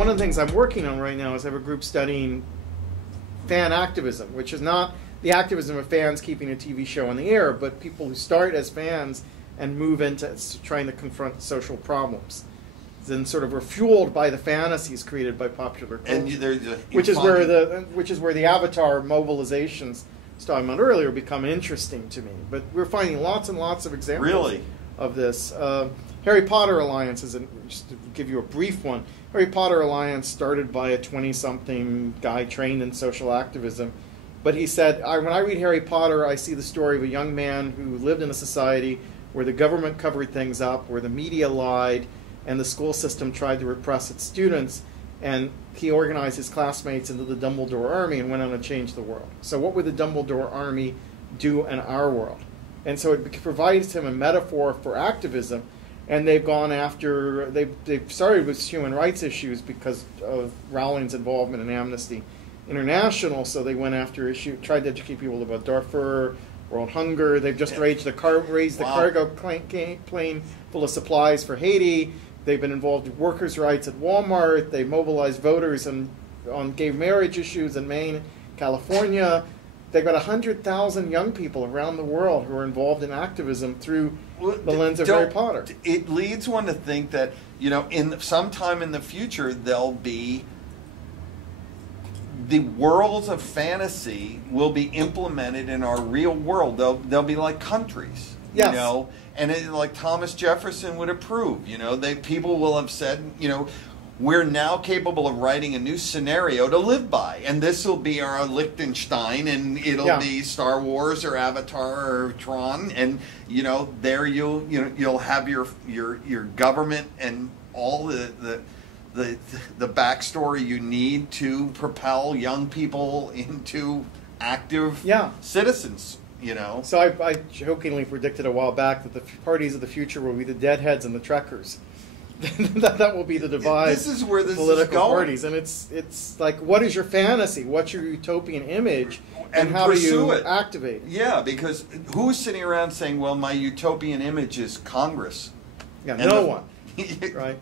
one of the things I'm working on right now is I have a group studying fan activism, which is not the activism of fans keeping a TV show on the air, but people who start as fans and move into trying to confront social problems. Then sort of are fueled by the fantasies created by popular culture, which is where the Avatar mobilizations I was talking about earlier become interesting to me. But we're finding lots and lots of examples of this. Harry Potter Alliance is just to give you a brief one. Harry Potter Alliance started by a 20-something guy trained in social activism, but he said, when I read Harry Potter, I see the story of a young man who lived in a society where the government covered things up, where the media lied, and the school system tried to repress its students, and he organized his classmates into the Dumbledore Army and went on to change the world. So what would the Dumbledore Army do in our world? And so it provides him a metaphor for activism, and they've gone after, they've started with human rights issues because of Rowling's involvement in Amnesty International, so they went after tried to educate people about Darfur, world hunger. They've just raised the cargo plane full of supplies for Haiti. They've been involved in workers' rights at Walmart. They mobilized voters on gay marriage issues in Maine, California. They've got 100,000 young people around the world who are involved in activism through the lens of Harry Potter. It leads one to think that, sometime in the future there'll be the worlds of fantasy will be implemented in our real world. They'll be like countries, yes. And like Thomas Jefferson would approve. People will have said, we're now capable of writing a new scenario to live by, and this will be our Liechtenstein, and it'll be Star Wars or Avatar or Tron, and there you'll have your government and all the backstory you need to propel young people into active citizens. So I jokingly predicted a while back that the parties of the future will be the Deadheads and the Trekkers. that will be the divide. This is where this political is going. Parties, and it's like, what is your fantasy? What's your utopian image? And how do you activate it? Yeah, because who's sitting around saying, well, my utopian image is Congress? Yeah, no one. Right.